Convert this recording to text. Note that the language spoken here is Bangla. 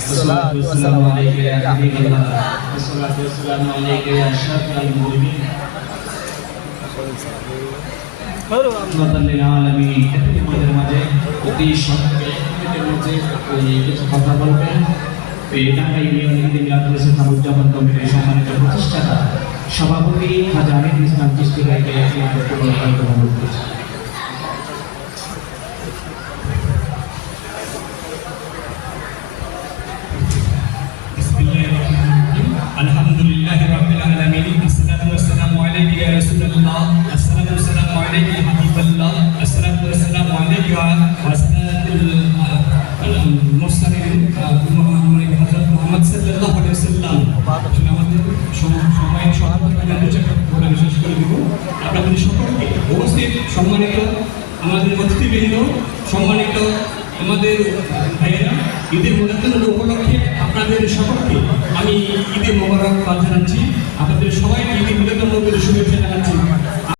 والصلاة والسلام عليك يا حبيب الله والصلاة والسلام عليك يا شافع المذنبين আলামিন। আমাদের মাঝে অতি সংক্ষেপের মধ্যে কিছু কথা বলবেন। ঢাকা ইউনিয়ন ঈদে মিলাদুল ইসলাম উদযাপন কমিটির সম্মানিত প্রতিষ্ঠাতা সভাপতি খাজা আমিনুল ইসলাম চিশতি ভাইকে অনুরোধ করছি। আলহামদুলিল্লাহি রাব্বিল আলামিন আসসালাতু ওয়াসসালামু আলাইকা ইয়া রাসূলুল্লাহ আসসালাতু ওয়াসসালামু আলাইকা ইয়া হাবিবাল্লাহ আসসালাতু ওয়াসসালামু আলাইকা ওয়া আসসালাতুল মুরসালিন হযরত মুহাম্মদ সাল্লাল্লাহু আলাইহি ওয়াসাল্লাম। আমাদের সময় সভাপতি বিশেষ করে দিব আপনাদের সকলকে উপস্থিত সম্মানিত আমাদের অতিথিবৃন্দ, সম্মানিত আমাদের ভাইয়েরা, ঈদের মোনাজাত উপলক্ষে আপনাদের সকলকে আমি ঈদের মোবারকবাদ জানাচ্ছি। আপনাদের সবাই ঈদ